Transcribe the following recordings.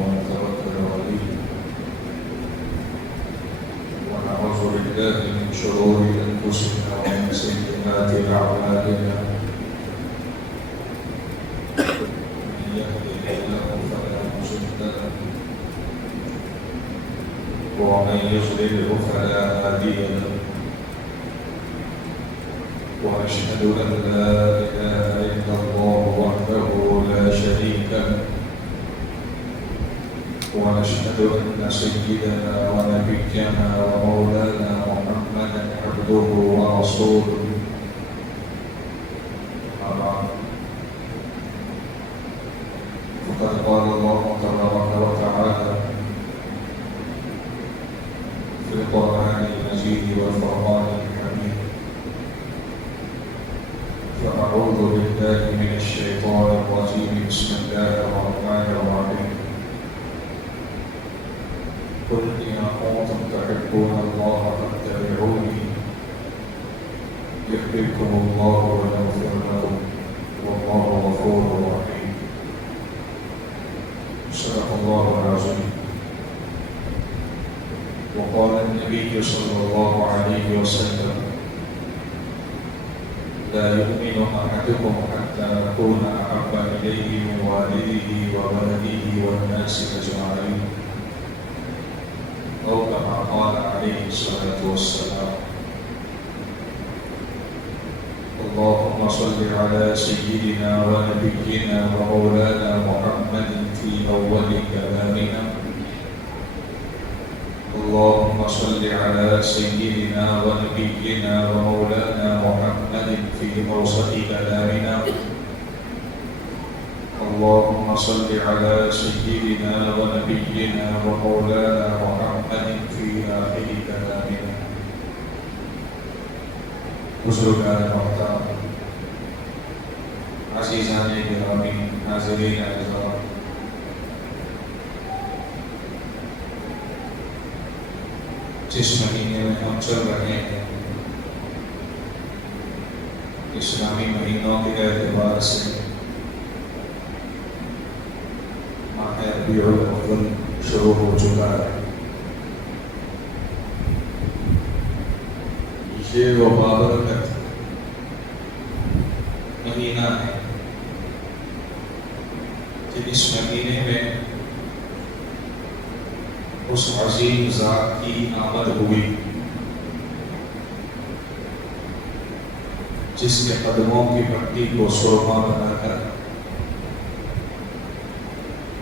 ونتوكل عليه ونعوذ بالله من شرور أنفسنا ومن سيئات أعمالنا من يهده الله فلا مضل له ومن يضلل فلا هادي له وأشهد أن لا إله إلا الله وحده لا شريك له ونشهد أن سيدنا ونبينا ومولانا محمدا عبده ورسوله فقد قال الله تبارك وتعالى في القرآن المجيد والفرقان الحميد فأعوذ بالله من الشيطان الرجيم بسم الله الرحمن الرحيم قل إن كنتم تحبون الله فاتبعوني يحببكم الله ويغفر لكم والله غفور رحيم صدق الله العظيم. وقال النبي صلى الله عليه وسلم لا يؤمن أحدكم حتى أكون أحب إليه من والده وولده والناس أجمعين أو كما قال عليه الصلاة والسلام. اللهم صل على سيدنا ونبينا ومولانا محمد في أول كلامنا. اللهم صل على سيدنا ونبينا ومولانا محمد في أوسط كلامنا. اللهم صل على سيدنا ونبينا ومولانا محمد في آخر كلامنا. بزرگان محترم، عزیزان گرامی، حاضرین اعزاز، جس مہینے میں ہم چل رہے ہیں اسلامی مہینوں کے اعتبار سے ماہ ربیع الاول شروع ہو چکا ہے. یہ وہ بابرکت مہینہ ہے کہ اس مہینے میں اس عظیم ذات کی آمد ہوئی جس کے قدموں کی پٹی کو سرما بنا کر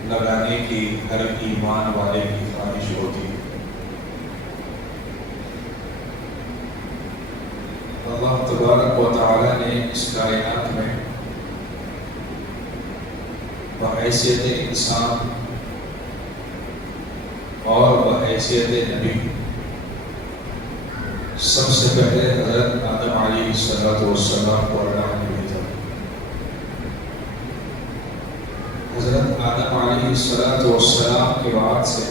لگانے کی ہر ایمان والے کی خواہش ہوتی ہے. اللہ تبارک و تعالی نے اس کائنات میں بحیثیت انسان اور بحیثیت نبی سب سے پہلے حضرت آدم علیہ السلام کو اللہ نے بھیجا. حضرت آدم علیہ السلام کے بعد سے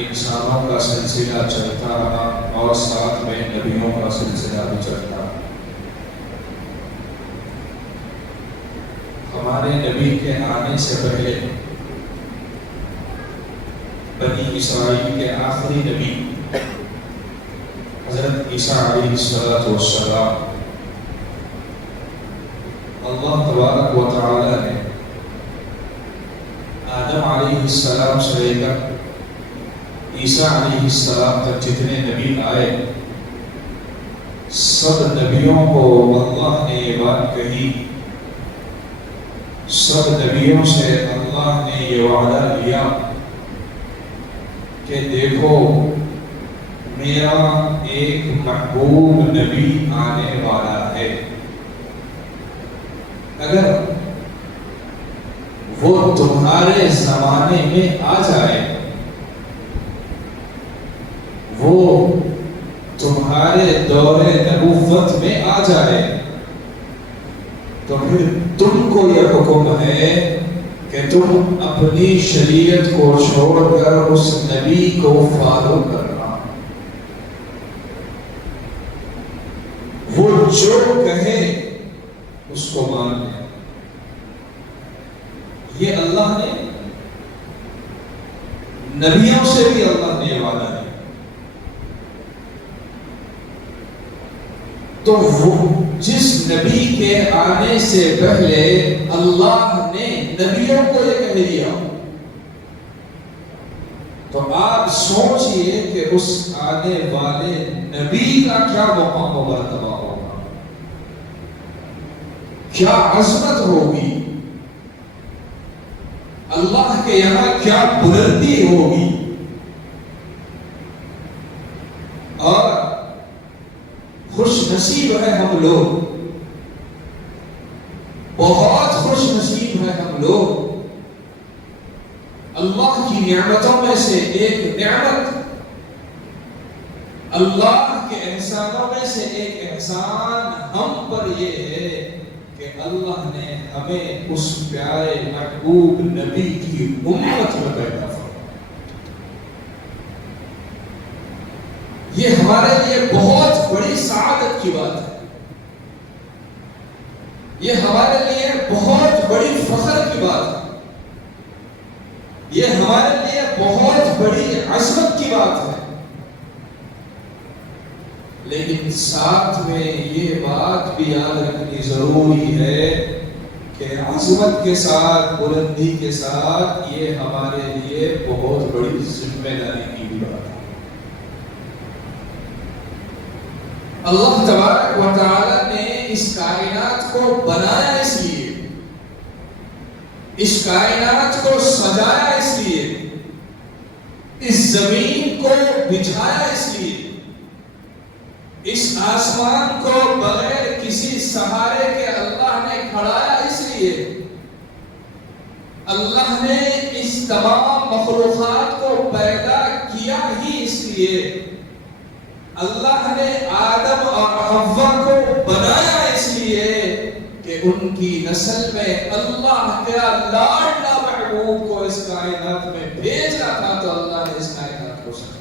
انسانوں کا سلسلہ چلتا رہا اور ساتھ میں نبیوں کا سلسلہ بھی چلتا رہا. ہمارے نبی کے آنے سے پہلے بنی اسرائیل کے آخری نبی حضرت عیسیٰ علیہ السلام اللہ تبارک و تعالی نے آدم علیہ السلام سے لے کر عیسیٰ علیہ السلام تک جتنے نبی آئے سب نبیوں کو اللہ نے یہ بات کہی. سب نبیوں سے اللہ نے یہ وعدہ لیا کہ دیکھو میرا ایک محبوب نبی آنے والا ہے. اگر وہ تمہارے زمانے میں آ جائے، وہ تمہارے دور نبوت میں آ جائے، تو پھر تم کو یہ حکم ہے کہ تم اپنی شریعت کو چھوڑ کر اس نبی کو فالو کرنا. وہ جو کہے اس کو ماننا. یہ اللہ نے نبیوں سے بھی اللہ نے وعدہ ہے. تو وہ جس نبی کے آنے سے پہلے اللہ نے نبیوں کو یہ کہہ دیا، تو آپ سوچئے کہ اس آنے والے نبی کا کیا مقام و مرتبہ ہوگا، کیا عظمت ہوگی، اللہ کے یہاں کیا بلندی ہوگی. اور خوش نصیب ہے ہم لوگ، بہت خوش نصیب ہے ہم لوگ. اللہ کی نعمتوں میں سے ایک نعمت، اللہ کے احسانوں میں سے ایک احسان ہم پر یہ ہے کہ اللہ نے ہمیں اس پیارے محبوب نبی کی امت میں پیدا فرمایا. یہ ہمارے لیے بہت بڑی سعادت کی بات ہے، یہ ہمارے لیے بہت بڑی فخر کی بات ہے، یہ ہمارے لیے بہت بڑی عظمت کی بات ہے. لیکن ساتھ میں یہ بات بھی یاد رکھنی ضروری ہے کہ عظمت کے ساتھ، بلندی کے ساتھ، یہ ہمارے لیے بہت بڑی ذمہ داری کی بھی بات ہے. اللہ تبارک و تعالی نے اس کائنات کو بنایا اس لیے، اس کائنات کو سجایا اس لیے، اس زمین کو بچھایا اس لیے، اس آسمان کو بغیر کسی سہارے کے اللہ نے کھڑایا اس لیے، اللہ نے اس تمام مخلوقات کو پیدا کیا ہی اس لیے، اللہ نے آدم اور حوا کو بنایا اس لیے کہ ان کی نسل میں اللہ کا لاڈلا محبوب کو اس کائنات میں بھیجا تھا. تو اللہ نے اس کائنات کو سجایا.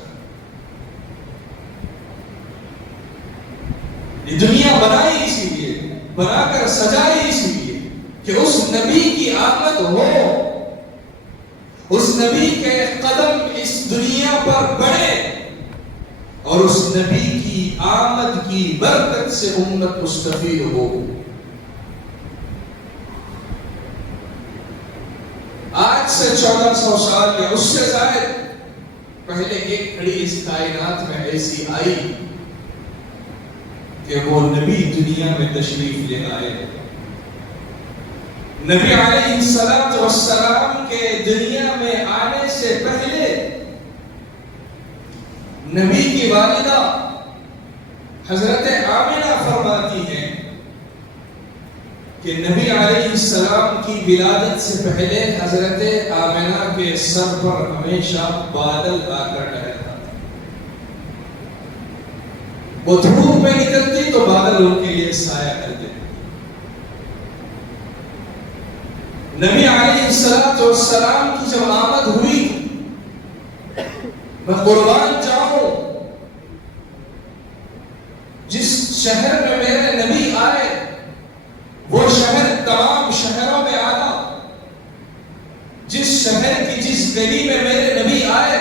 یہ دنیا بنائی اسی لیے، بنا کر سجائی اسی لیے کہ اس نبی کی آمد ہو، اس نبی کے قدم اس دنیا پر بڑھے، اور اس نبی کی آمد کی برکت سے امت مستفید ہو. آج سے 1400 سال یا اس سے زائد پہلے ایک گھڑی اس کائنات میں ایسی آئی کہ وہ نبی دنیا میں تشریف لے آئے. نبی علیہ السلام کے دنیا میں آنے سے پہلے نبی کی والدہ حضرت آمنہ فرماتی ہیں کہ نبی علیہ السلام کی ولادت سے پہلے حضرت آمنہ کے سر پر ہمیشہ بادل آ کر ٹہرتا تھا. وہ دھوپ میں نکلتی تو بادل ان کے لیے سایہ کر دیتے. نبی علیہ السلام کی جب آمد ہوئی، میں قربان جاؤں، جس شہر میں میرے نبی آئے وہ شہر تمام شہروں میں آنا، جس شہر کی جس گلی میں میرے نبی آئے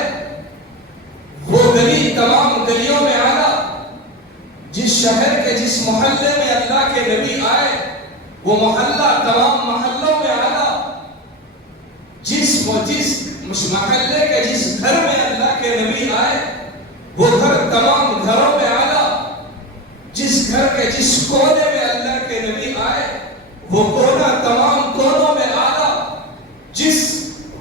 وہ گلی تمام گلیوں میں آنا، جس شہر کے جس محلے میں اللہ کے نبی آئے وہ محلہ تمام محلوں میں آنا، جس محلے کے جس گھر میں اللہ کے نبی آئے وہ گھر تمام گھروں میں آنا، جس گھر کے جس کونے میں اللہ کے نبی آئے وہ کونا تمام کونوں میں آنا، جس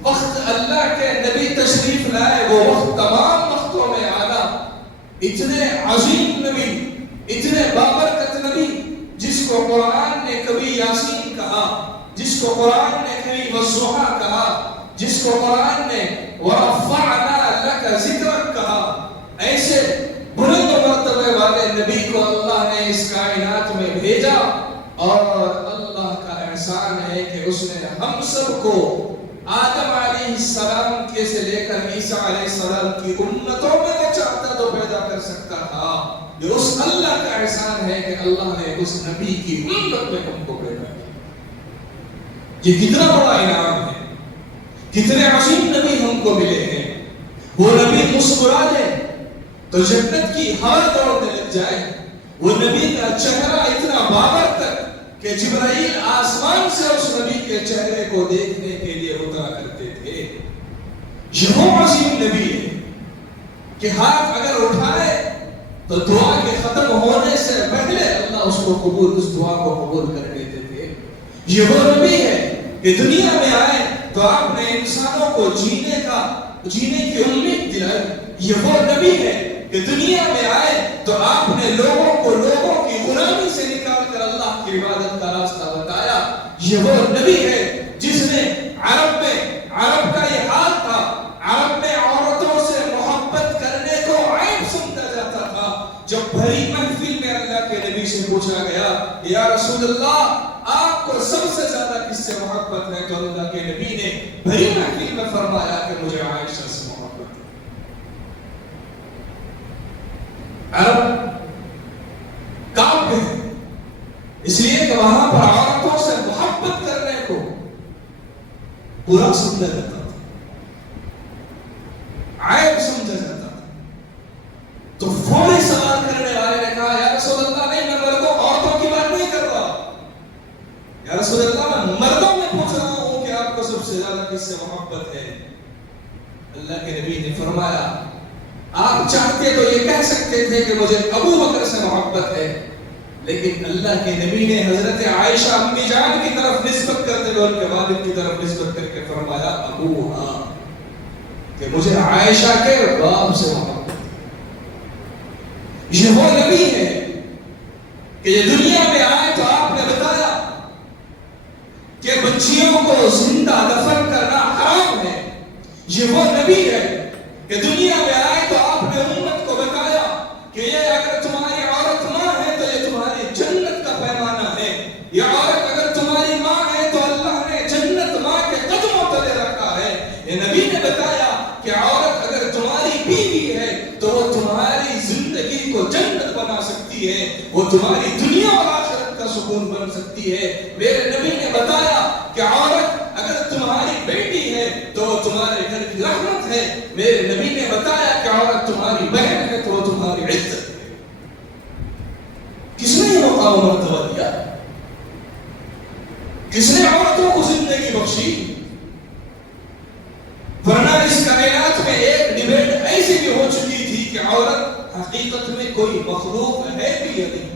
وقت اللہ کے نبی تشریف لائے وہ وقت تمام وقتوں میں آنا. اتنے عظیم نبی، اتنے بابرکت نبی، جس کو قرآن نے کبھی یاسین کہا، جس کو قرآن نے کبھی والضحیٰ کہا، جس کو قرآن نے وَرَفَعْنَا لَكَ ذِكْرَكَ کہا، ایسے بلند مرتبے والے نبی کو اللہ نے اس کائنات میں بھیجا. اور اللہ کا احسان ہے کہ اس نے ہم سب کو آدم علیہ السلام کے سے لے کر عیسیٰ علیہ السلام کی امتوں میں وہ چاہتا تو پیدا کر سکتا تھا. یہ اس اللہ کا احسان ہے کہ اللہ نے اس نبی کی امت میں ہم کو پیدا کیا. یہ کتنا بڑا انعام ہے، کتنے عظیم نبی ہم کو ملے ہیں. وہ نبی مسکرا دے تو جنت کی ہوا دوڑنے لگ جائے. وہ نبی کا چہرہ اتنا بابرکت کہ جبرائیل آسمان سے اس نبی کے چہرے کو دیکھنے کے لیے اترا کرتے تھے. یہ وہ عظیم نبی ہے کہ ہاتھ اگر اٹھائے تو دعا کے ختم ہونے سے پہلے اللہ اس دعا کو قبول کر لیتے تھے. یہ وہ نبی ہے کہ دنیا میں آئے تو آپ نے انسانوں کو جینے کی امید دلائی. یہ وہ نبی ہے کہ دنیا میں آئے تو آپ نے لوگوں کو لوگوں کی غلامی سے نکال کر اللہ کی عبادت کا راستہ بتایا. یہ وہ نبی ہے جس نے عرب کا یہ حال تھا. عرب میں عورتوں سے محبت کرنے کو عیب سمجھا جاتا تھا. جب بھری محفل میں اللہ کے نبی سے پوچھا گیا یا رسول اللہ آپ کو سب سے زیادہ کس سے محبت ہے, تو اللہ کے نبی نے بھری محفل میں فرمایا کہ مجھے عائشہ سے محبت ہے. عرب کام ہے اس لیے کہ وہاں پر عورتوں سے محبت کرنے کو برا سمجھا جاتا تھا, عیب سمجھا جاتا تھا. تو فوری سوال کرنے والے نے کہا یا رسول اللہ نہیں, میں مردوں عورتوں کی بات نہیں کر رہا. یا رسول اللہ میں مردوں میں پوچھ رہا ہوں کہ آپ کو سب سے زیادہ کس سے محبت ہے. اللہ کے نبی نے فرمایا آپ چاہتے تو یہ کہہ سکتے تھے کہ مجھے ابو بکر سے محبت ہے, لیکن اللہ کے نبی نے حضرت عائشہ امی جان کی طرف نسبت کرتے ہوئے ان کے والد کی طرف نسبت کر کے فرمایا ابوہا, کہ مجھے عائشہ کے باپ سے محبت ہے. یہ وہ نبی ہے کہ یہ دنیا میں آئے تو آپ نے بتایا کہ بچیوں کو زندہ دفن کرنا حرام ہے. یہ وہ نبی ہے کہ دنیا میں آئے تو آپ نے امت کو بتایا کہ یہ اگر تمہاری عورت ماں ہے تو یہ تمہاری جنت کا پیمانہ ہے. یہ عورت اگر تمہاری ماں ہے تو اللہ نے جنت ماں کے قدموں تلے رکھا ہے. یہ نبی نے بتایا کہ عورت اگر تمہاری بیوی ہے تو وہ تمہاری زندگی کو جنت بنا سکتی ہے, وہ تمہاری دنیا اور آخرت کا سکون بن سکتی ہے. میرے نبی نے بتایا کہ عورت اگر تمہاری بیٹی ہے تو وہ تمہارے گھر کی رحمت ہے. میرے نبی نے بتایا کہ عورت تمہاری بہن ہے تو وہ تمہاری عزت ہے. کس نے یہ مقام و مرتبہ دیا؟ کس نے عورتوں کو زندگی بخشی؟ ورنہ اس کائنات میں ایک ڈیبیٹ ایسی بھی ہو چکی تھی کہ عورت حقیقت میں کوئی مخلوق ہے بھی یا نہیں,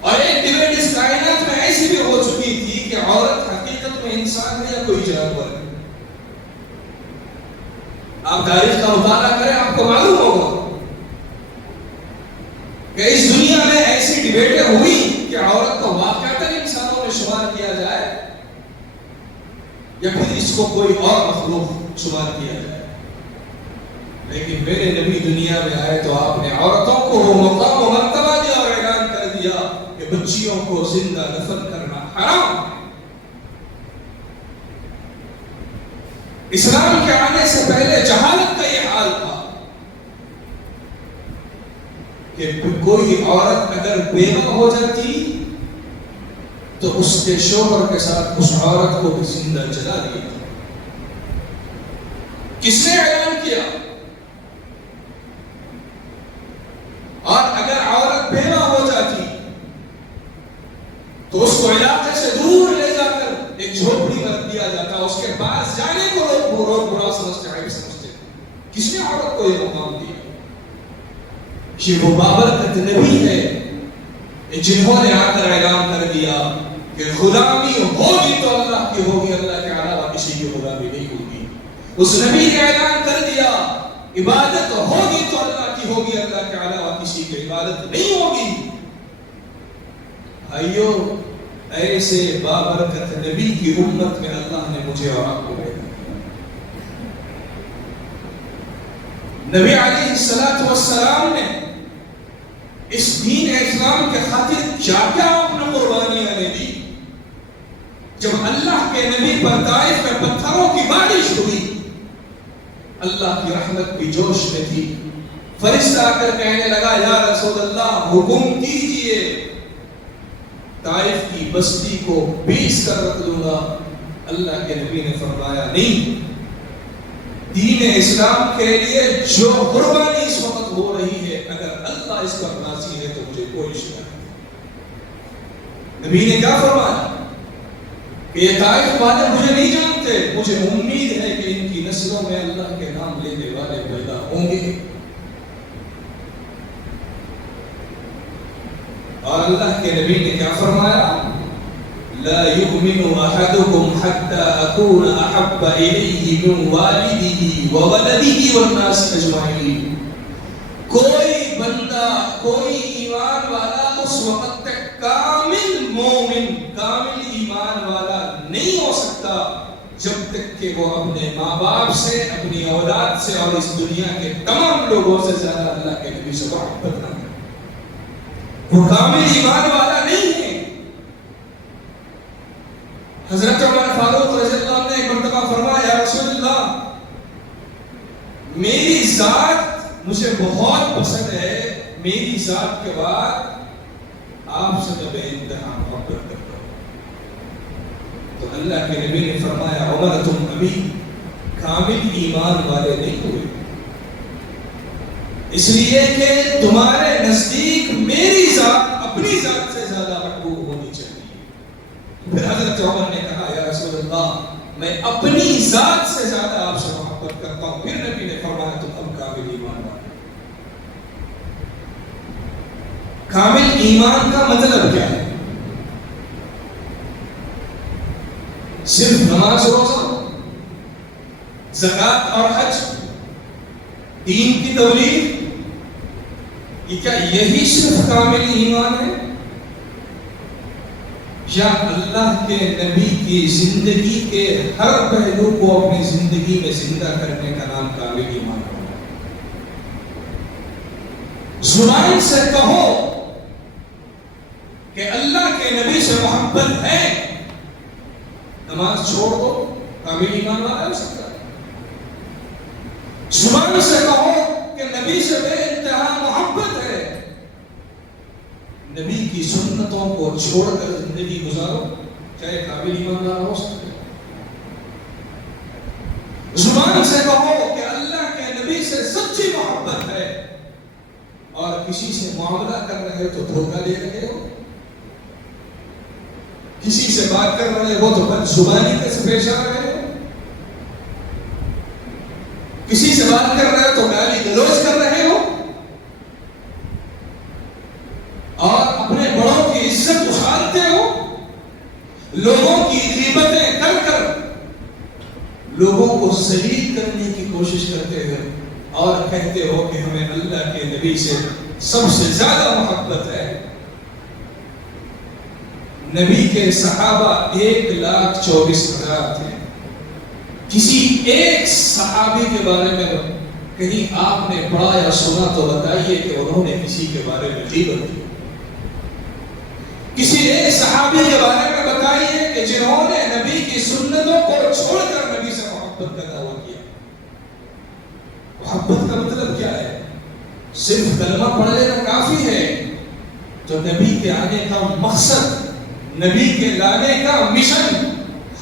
اور ایک ڈیبیٹ اس کائنات میں ایسی بھی ہو چکی تھی کہ عورت حقیقت میں انسان ہے یا کوئی جانور ہے. آپ تاریخ کا مطالعہ کریں آپ کو معلوم ہوگا کہ اس دنیا میں ایسی ڈیبیٹیں ہوئی کہ عورت کو واقعتاً انسانوں میں شمار کیا جائے یا پھر اس کو کوئی اور مخلوق شمار کیا جائے. لیکن میرے نبی دنیا میں آئے تو آپ نے عورتوں کو مقام و مرتبہ دیا اور اعلان کر دیا کہ بچیوں کو زندہ دفن کرنا حرام ہے. اسلام کے آنے سے پہلے جہالت کا یہ حال تھا کہ کوئی عورت اگر بیوہ ہو جاتی تو اس کے شوہر کے ساتھ اس عورت کو بھی زندہ جلا دیا. کس نے اعلان کیا؟ اور اگر عورت بیوہ ہو جاتی تو اس کو علاقے سے دور لے جا کر ایک جھوپڑی میں رکھ دیا جاتا. اس کے پاس جانے کو لوگ برا سمجھتے. کس نے عورت کو یہ مقام دیا؟ یہ وہ بابرکت نبی ہے جنہوں نے آ کر اعلان کر دیا کہ غلامی ہوگی تو اللہ کی ہوگی, اللہ کے علاوہ کسی کی غلامی نہیں ہوگی. اس نبی نے اعلان کر دیا عبادت ہوگی تو اللہ کی ہوگی, اللہ کے علاوہ کسی کی عبادت نہیں ہوگی. بھائیو ایسے بابرکت نبی کی امت میں اللہ نے مجھے اور آپ کو بھیجا. نبی علیہ الصلوۃ والسلام نے اس دین اسلام کے خاطر کیا کیا اپنے قربانیاں نے دی. جب اللہ کے نبی پر طائف میں پتھروں کی بارش ہوئی, اللہ کی رحمت بھی جوش میں تھی. فرشتہ آ کر کہنے لگا یا رسول اللہ حکم کیجئے طائف کی بستی کو 20 کر رکھ دوں گا. اللہ کے نبی نے فرمایا نہیں, دین اسلام کے لیے جو قربانی اس وقت ہو رہی ہے، اگر اللہ اس پر راضی ہے تو مجھے کوئی شک نہیں۔ نبی نے کیا فرمایا کہ یہ طائف والے مجھے نہیں جانتے، مجھے امید ہے کہ ان کی نسلوں میں اللہ کے نام لینے والے پیدا ہوں گے۔ اور اللہ کے نبی نے کیا فرمایا؟ لا يؤمن احدكم حتى اكون احب اليه من والده وولده والناس اجمعين۔ کوئی بندہ، کوئی ایمان والا اس وقت تک کامل مومن، کامل ایمان والا نہیں ہو سکتا جب تک کہ وہ اپنے ماں باپ سے، اپنی اولاد سے اور اس دنیا کے تمام لوگوں سے زیادہ اللہ کے نبی سے محبت نہ کرے۔ وہ کامل ایمان والا نہیں ہے۔ حضرت عمر فاروق رضی اللہ عنہ نے ایک مرتبہ فرمایا، یا رسول اللہ، میری ذات مجھے بہت پسند ہے، میری ذات کے بعد آپ سے میں بے انتہا محبت کرتا ہوں۔ تو اللہ کے نبی نے فرمایا، عمر تم ابھی کامل ایمان والے نہیں ہوئے، اس لیے کہ تمہارے نزدیک میری ذات اپنی ذات سے زیادہ محبوب ہونی چاہیے۔ پھر حضرت عمر نے کہا، یا رسول اللہ، میں اپنی ذات سے زیادہ آپ سے محبت کرتا ہوں۔ پھر نبی نے فرمایا، تم اب کامل ایمان والے۔ کامل ایمان کا مطلب کیا ہے؟ صرف نماز روزہ، زکوٰۃ اور حج، دین کی تبلیغ، یہ کیا یہی صرف کامل ایمان ہے؟ یا اللہ کے نبی کی زندگی کے ہر پہلو کو اپنی زندگی میں زندہ کرنے کا نام کامل ایمان ہے؟ زبان سے کہو کہ اللہ کے نبی سے محبت ہے، نماز چھوڑ دو، کامل ایمان والا ہو سکتا ہے۔ زبان سے کہو کہ نبی سے بے انتہا محبت ہے، نبی کی سنتوں کو چھوڑ کر زندگی گزارو، چاہے قابل ایمان والا ہو سکتے۔ زبان سے کہو کہ اللہ کے نبی سے سچی محبت ہے، اور کسی سے معاملہ کر رہے ہو تو دھوکہ دے رہے ہو، کسی سے بات کر رہے ہو تو بد زبانی کے سے پیش آ رہے ہو، کسی سے بات کر رہے ہو تو گالی گلوچ کر رہے ہو، اور اپنے بڑوں کی عزت اچھالتے ہو، لوگوں کی غیبتیں کر کر لوگوں کو ذلیل کرنے کی کوشش کرتے ہو، اور کہتے ہو کہ ہمیں اللہ کے نبی سے سب سے زیادہ محبت ہے۔ نبی کے صحابہ 1,24,000 تھے۔ کسی ایک صحابی کے بارے میں کہیں آپ نے پڑھا یا سنا تو بتائیے کہ انہوں نے کسی کے بارے میں غیبت کی۔ کسی ایک صحابی کے بارے میں بتائیے کہ جنہوں نے نبی کی سنتوں کو چھوڑ کر نبی سے محبت کا دعویٰ کیا۔ محبت کا مطلب کیا ہے؟ صرف کلمہ پڑھ لینا کافی ہے؟ تو نبی کے آنے کا مقصد، نبی کے لانے کا مشن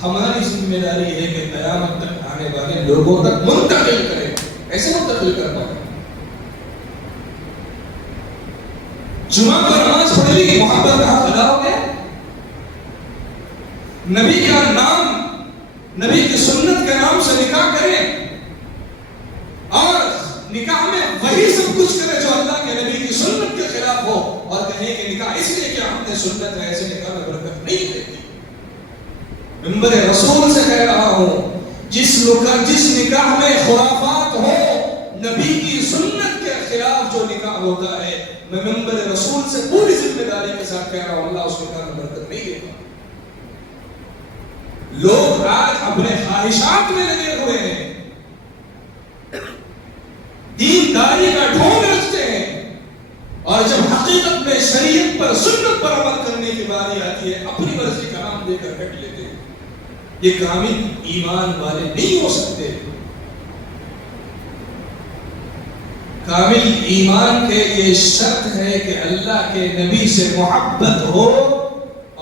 ہماری ذمہ داری ہے کہ قیامت تک آنے والے لوگوں تک منتقل کریں۔ ایسے منتقل کرنا ہے۔ جمعہ پر نماز پڑھ لی، محبت کا خدا ہو گیا۔ نبی کا نام، نبی کی سنت کے نام سے نکاح کریں، اور نکاح میں وہی سب کچھ کرے جو اللہ کے نبی کی سنت کے خلاف ہو، اور کہیں کہ نکاح اس لیے کہ ہم نے سنت ہے، ایسے نکاح میں برکت نہیں رہتی۔ منبر رسول سے کہہ رہا ہوں، جس نکاح میں خرافات ہو، نبی کی سنت کے خلاف جو نکاح ہوتا ہے، میں منبر رسول سے پوری ذمہ داری کے ساتھ کہہ رہا ہوں، اللہ اس نکاح میں برکت نہیں دیتا۔ لوگ آج اپنے خواہشات میں لگے ہوئے ہیں، دینداری کا ڈھونگ رکھتے ہیں، اور جب حقیقت میں شریعت پر، سنت پر عمل کرنے کی باری آتی ہے، اپنی مرضی کا نام دے کر ہٹ لیتے ہیں۔ یہ کامل ایمان والے نہیں ہو سکتے۔ کامل ایمان کے یہ شرط ہے کہ اللہ کے نبی سے محبت ہو،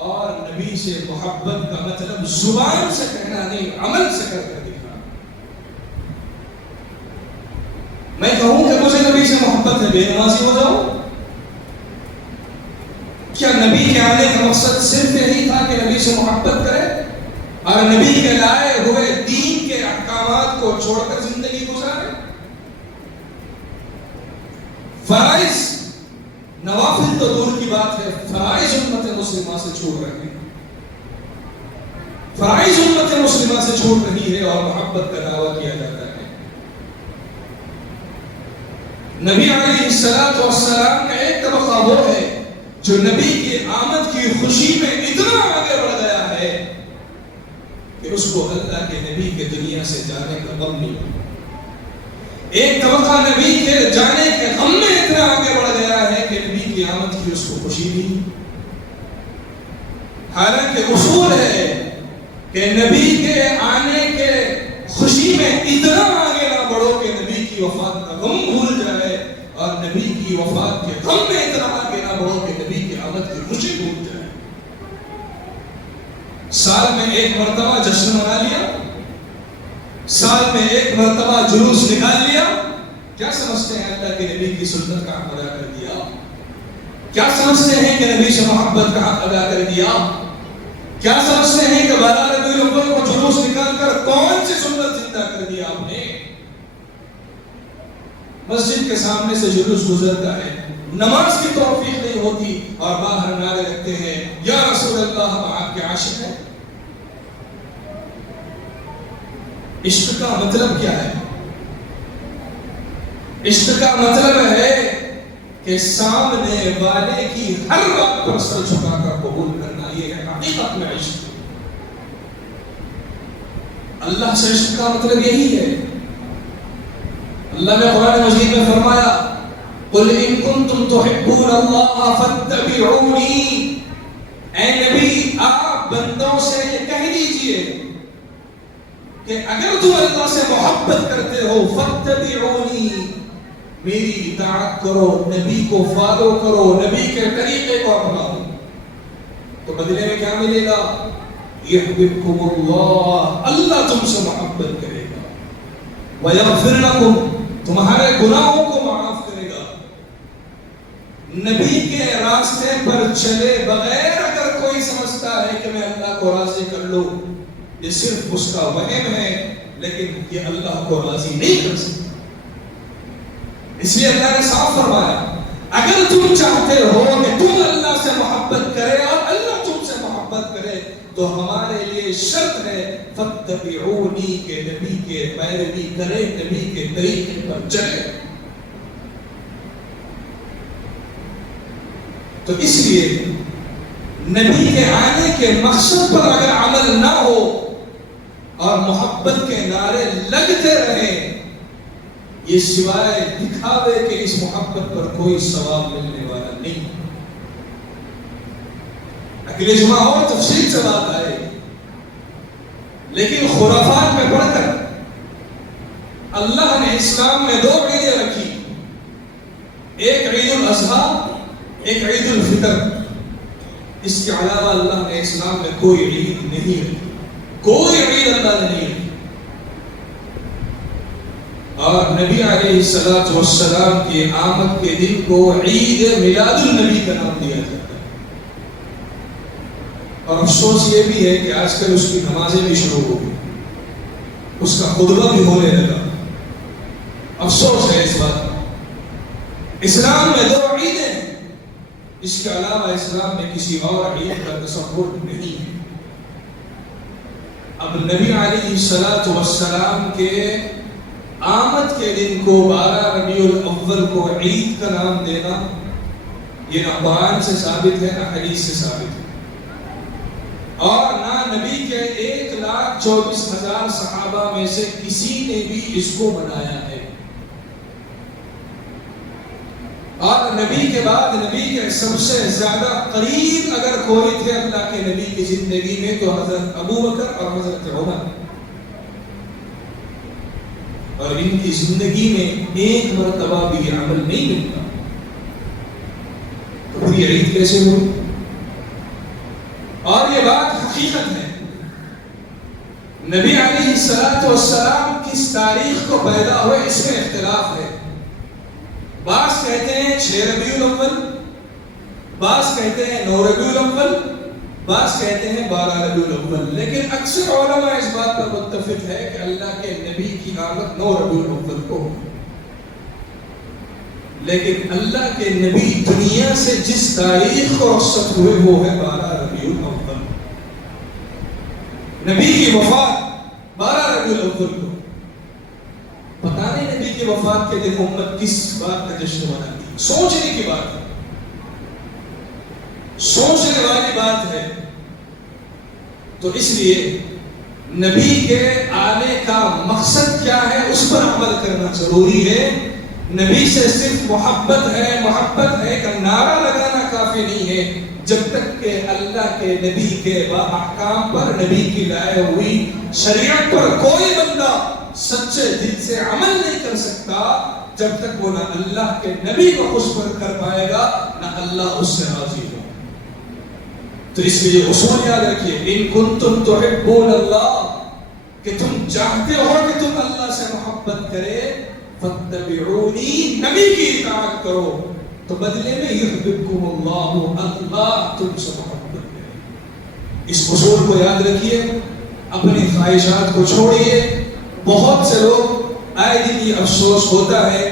اور نبی سے محبت کا مطلب زبان سے کہنا نہیں، عمل سے کر کے دکھانا۔ میں کہوں کہ مجھے نبی سے محبت ہے، بے نمازی ہو جاؤ؟ کیا نبی کے آنے کا مقصد صرف یہی تھا کہ نبی سے محبت کرے اور نبی کے لائے ہوئے دین کے احکامات کو چھوڑ کر زندگی گزارے؟ فرائض، نوافل تو دور کی بات ہے، فرائض امت مسلمہ سے چھوڑ رہے ہیں، فرائض امت مسلمہ سے چھوڑ رہی ہے اور محبت کا دعویٰ کیا جاتا ہے۔ نبی علیہ السلام کا ایک طبقہ وہ ہے جو نبی کی آمد کی خوشی میں اتنا آگے بڑھ گیا ہے کہ اس کو اللہ کے نبی کے دنیا سے جانے کا غم نہیں۔ ایک طبقہ نبی کے جانے کے غم میں اتنا آگے بڑھ گیا ہے کہ نبی کی آمد کی اس کو خوشی نہیں۔ حالانکہ اصول ہے کہ نبی کے آنے کے خوشی میں اتنا آگے نہ بڑھو کہ نبی کی وفات کا غم بھول جائے، اور نبی کی وفات کے غم میں اتنا آگے نہ بڑھو کہ نبی کی آمد کی خوشی بھول جائے۔ سال میں ایک مرتبہ جشن منا لیا، سال میں ایک مرتبہ جلوس نکال لیا، کیا سمجھتے ہیں اللہ کے نبی کی سنت کا حق ادا کر دیا؟ کیا سمجھتے ہیں کہ نبی سے محبت کا حق ادا کر دیا؟ کیا سمجھتے ہیں کہ 12 ربیع الاول کو جلوس نکال کر کون سی سنت زندہ کر دیا آپ نے؟ مسجد کے سامنے سے جلوس گزرتا ہے، نماز کی توفیق نہیں ہوتی اور باہر نعرے رکھتے ہیں یا رسول اللہ ہم آپ کے عاشق ہیں۔ عشق کا مطلب کیا ہے؟ عشق کا مطلب ہے کہ سامنے والے کی ہر بات پر سر جھکا کر قبول کرنا، یہ ہے حقیقت میں عشق۔ اللہ سے عشق کا مطلب یہی ہے۔ اللہ نے قرآن مجید میں فرمایا قُلْ إِن كُنْتُمْ تُحِبُّونَ اللَّهَ فَاتَّبِعُونِي، اے نبی آپ بندوں سے یہ کہہ دیجئے کہ اگر تم اللہ سے محبت کرتے ہو فَاتَّبِعُونِي، میری اطاعت کرو، نبی کو فالو کرو، نبی کے طریقے کو اپناؤ، تو بدلے میں کیا ملے گا؟ يَحْبِبْكُمُ اللَّهُ، اللہ تم سے محبت کرے گا، وَيَغْفِرْ لَكُمْ، تمہارے گناہوں کو معاف کرے گا۔ نبی کے راستے پر چلے بغیر اگر کوئی سمجھتا ہے کہ میں اللہ کو راضی کر لوں، یہ صرف اس کا وہم ہے، لیکن یہ اللہ کو راضی نہیں کر سکتا۔ اس لیے اللہ نے صاف فرمایا اگر تم چاہتے ہو کہ تم اللہ سے محبت کرے اور اللہ تم سے محبت کرے تو ہمارے لیے شرط ہے فَاتَّبِعُونِی، کہ نبی کے پیروی کرے، نبی کے طریقے پر چلے۔ تو اس لیے نبی کے آنے کے مقصد پر اگر عمل نہ ہو اور محبت کے نعرے لگتے رہیں، یہ سوائے دکھاوے کہ اس محبت پر کوئی ثواب ملنے والا نہیں۔ اگلے جمعہ اور تفصیل سے بات آئے، لیکن خرافات میں پڑھ کر اللہ نے اسلام میں 2 عیدیں رکھی، ایک عید الاضحیٰ، ایک عید الفطر۔ اس کے علاوہ اللہ نے اسلام میں کوئی عید نہیں رکھی، کوئی عید اللہ نے نہیں رکھی۔ اور نبی علیہ السلام کی آمد کے دن کو عید میلاد النبی کا نام دیا جاتا ہے۔ اور افسوس یہ بھی ہے کہ آج کل اس کی نمازیں بھی شروع ہو گئی، اس کا خطبہ بھی ہونے لگا۔ افسوس ہے اس بات کا۔ اسلام میں 2 عیدیں، اس کے علاوہ اسلام میں کسی اور عید کا تصور نہیں ہے۔ اب نبی علیہ السلام کے آمد کے دن کو 12 ربیع الاول کو عید کا نام دینا، یہ نہ قرآن سے ثابت ہے نہ حدیث سے ثابت ہے، اور نہ نبی کے 1,24,000 صحابہ میں سے کسی نے بھی اس کو منایا ہے۔ اور نبی کے بعد نبی کے سب سے زیادہ قریب اگر کوئی تھے اللہ کے نبی کی زندگی میں تو حضرت ابوبکر اور حضرت عمر، اور ان کی زندگی میں ایک مرتبہ بھی یہ عمل نہیں ملتا، تو پھر یہ عید کیسے ہوئی؟ اور یہ بات حقیقت ہے۔ نبی علیہ السلام کس تاریخ کو پیدا ہوئے اس میں اختلاف ہے، 6 ربیع الاول، بعض کہتے ہیں 9 ربیع الاول، بعض کہتے ہیں 12 ربیع الاول، لیکن اکثر علماء اس بات پر متفق ہے کہ اللہ کے نبی کی آمد 9 ربیع الاول کو ہوگی۔ لیکن اللہ کے نبی دنیا سے جس تاریخ کو رخصت ہوئے وہ ہے 12 ربیع الاول۔ نبی کی وفات 12 ربیع الاول کو۔ پتہ نہیں نبی کی وفات کے دن امت کس بات کا جشن مناتی ہے؟ سوچنے کی بات ہے، سوچنے والی بات ہے۔ تو اس لیے نبی کے آنے کا مقصد کیا ہے اس پر عمل کرنا ضروری ہے۔ نبی سے صرف محبت ہے کا نعرہ لگانا کافی نہیں ہے، جب تک کہ اللہ کے نبی کے احکام پر، نبی کی لائے ہوئی شریعت پر کوئی بندہ سچے دل سے عمل نہیں کر سکتا، جب تک وہ نہ اللہ کے نبی کو خوش کر پائے گا نہ اللہ اس سے راضی ہو۔ تو اس لیے اصول یاد رکھیے، ان کنتم تحبون اللہ، کہ تم چاہتے ہو کہ تم اللہ سے محبت کرے، فاتبعونی، نبی کی اطاعت کرو، تو بدلے میں یحببکم اللہ، اللہ تم سے محبت کرے۔ اس اصول کو یاد رکھیے، اپنی خواہشات کو چھوڑیے۔ بہت سے لوگ آئے دن یہ افسوس ہوتا ہے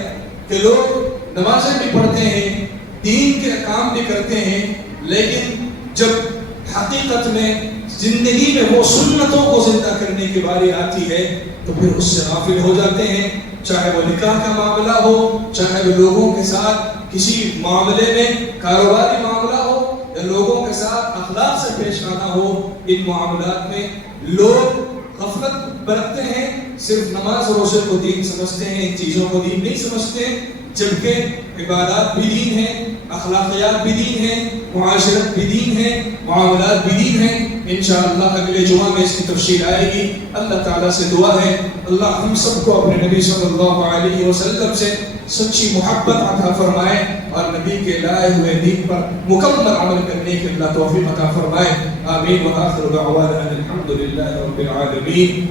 کہ لوگ نمازیں بھی پڑھتے ہیں، دین کے کام بھی کرتے ہیں، لیکن جب حقیقت میں زندگی میں وہ سنتوں کو زندہ کرنے کی باری آتی ہے تو پھر اس سے غافل ہو جاتے ہیں۔ چاہے وہ نکاح کا معاملہ ہو، چاہے وہ لوگوں کے ساتھ کسی معاملے میں کاروباری معاملہ ہو، یا لوگوں کے ساتھ اخلاق سے پیش آنا ہو، ان معاملات میں لوگ غفلت برتتے ہیں، صرف نماز روزے کو دین سمجھتے ہیں، ان چیزوں کو دین نہیں سمجھتے، جبکہ عبادات بھی دین ہیں، اخلاقیات بھی دین ہیں، معاشرت بھی دین ہے، معاملات بھی دین ہیں۔ انشاءاللہ اگلے جمعہ میں اس کی تفصیل آئے گی۔ اللہ تعالیٰ سے دعا ہے اللہ ہم سب کو اپنے نبی صلی اللہ علیہ وسلم سے سچی محبت عطا فرمائے اور نبی کے لائے ہوئے دین پر مکمل عمل کرنے کے اللہ توفیق عطا فرمائے۔ آمین۔ وآخر دعوانا الحمد للہ رب العالمین۔